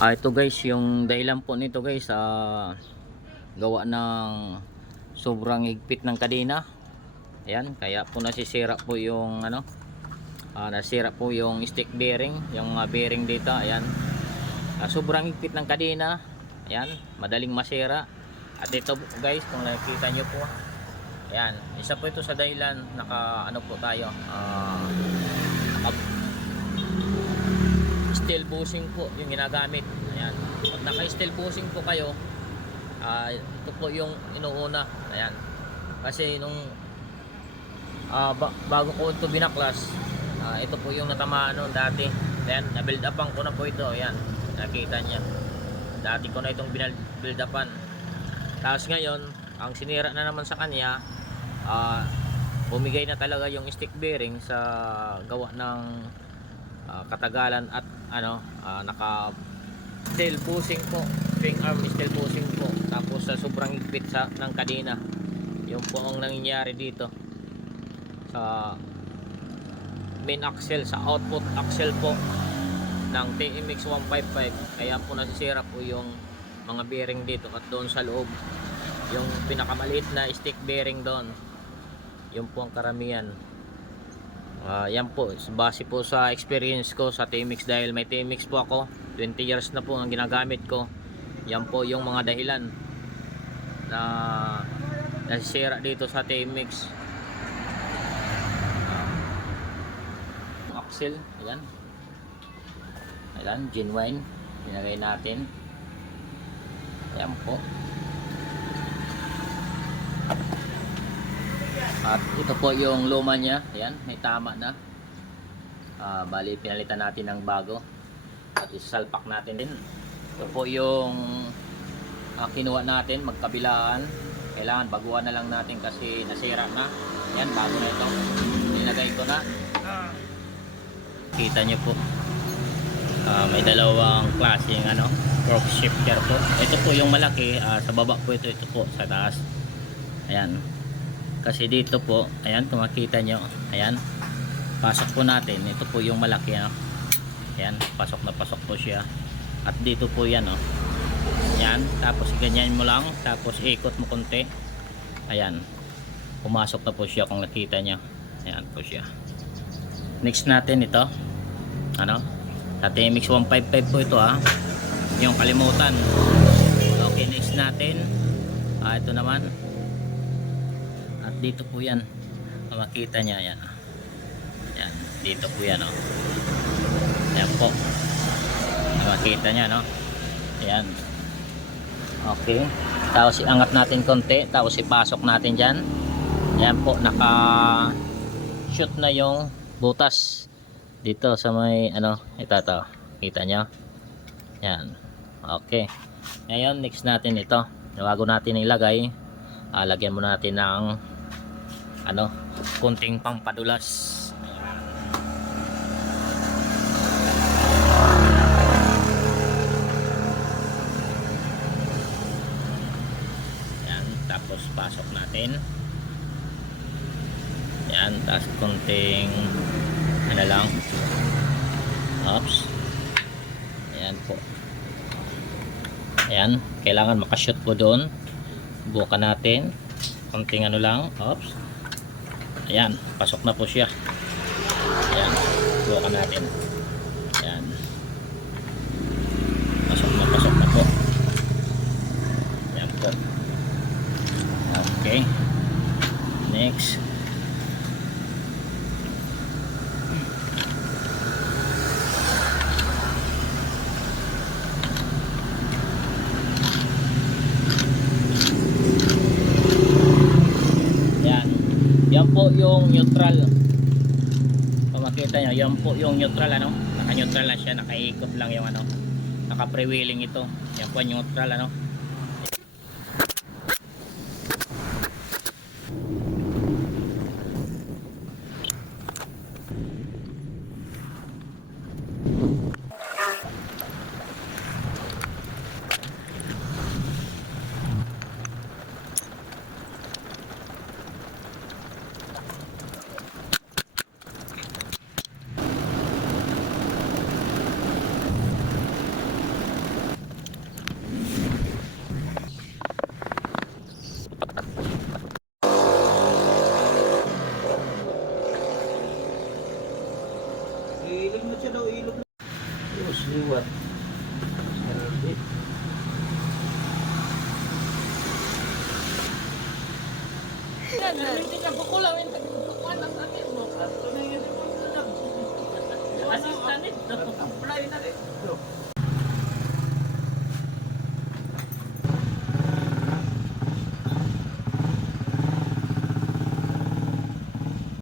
Ito guys, yung dahilan po nito guys, gawa ng sobrang higpit ng kadena. Ayan, kaya po nasisira po yung nasira po yung stick bearing, yung bearing dito. Ayan, sobrang higpit ng kadena. Ayan, madaling masira. At ito guys, kung nakikita nyo po, ayan, isa po ito sa dahilan po tayo, steel bushing po yung ginagamit. Ayan, pag naka steel bushing po kayo, ito po yung inuuna. Ayan, kasi nung bago ko ito binaklas, ito po yung natamaan noon dati. Ayan, na-build upan ko na po ito. Ayan, nakita niya, dati ko na itong build upan. Tapos ngayon, ang sinira na naman sa kanya, bumigay na talaga yung stick bearing sa gawa ng katagalan at naka steel bushing po, swing arm steel bushing po, tapos sa sobrang higpit ng kadena. Yung po ang nangyayari dito sa main axle, sa output axle po ng TMX 155. Kaya po nasisira po yung mga bearing dito, at doon sa loob yung pinakamaliit na stick bearing doon, yun po ang karamihan. Yan po, base po sa experience ko sa TMX, dahil may TMX po ako, 20 years na po ang ginagamit ko. Yan po yung mga dahilan na nasisira dito sa TMX. Axle, ayan, genuine, nilagay natin. Ayan po. At ito po yung luma niya. Ayan, may tama na. Bali, pinalitan natin ng bago. At isalpak natin din. Ito po yung kinuha natin, magkabilaan. Kailangan baguhan na lang natin kasi nasira na. Ayan, bago na ito. Nilagay ko na. Kita nyo po. May dalawang klaseng torque shifter po. Ito po yung malaki, sa baba po ito po sa taas. Ayan, kasi dito po, ayan, kung makita nyo, ayan, pasok po natin, ito po yung malaki, ayan, pasok na pasok po siya. At dito po yan, ayan, tapos ganyan mo lang, tapos ikot mo konti, ayan, pumasok na po siya kung nakita nyo. Ayan po siya. Next natin ito, sa TMX 155 po ito, yung kalimutan. Okay, next natin, ito naman, at dito po yan, makita nya, yan, yan, dito po yan, yan po, makita nya, yan, okay. Tapos iangat natin konti, tapos ipasok natin dyan. Yan po, naka shoot na yung butas dito sa may ito, kita nya, yan, okay. Ngayon, next natin ito, bago natin ilagay, lagyan muna natin ng kunting pampadulas. Yan, tapos pasok natin. Yan, tapos kunting lang, oops, ayan po. Ayan, kailangan makashoot po doon. Bukan natin konting lang, oops, ayan, pasok na po siya. Ayan, bukan natin, ayan, pasok na po. Ayan po, okay. Next, yan po yung neutral. Kung makita nyo, yan po yung neutral, naka-neutral na siya, nakaikot lang yung naka-freewheeling ito. Yan po yung neutral, Iling na siya daw, ilog na. Tapos liwat. Sarili. Hindi ka bukulang yung nagkukuhan ng akin mo. At ito na yung report na lang. Assistant ito. Apply na rin. Ito.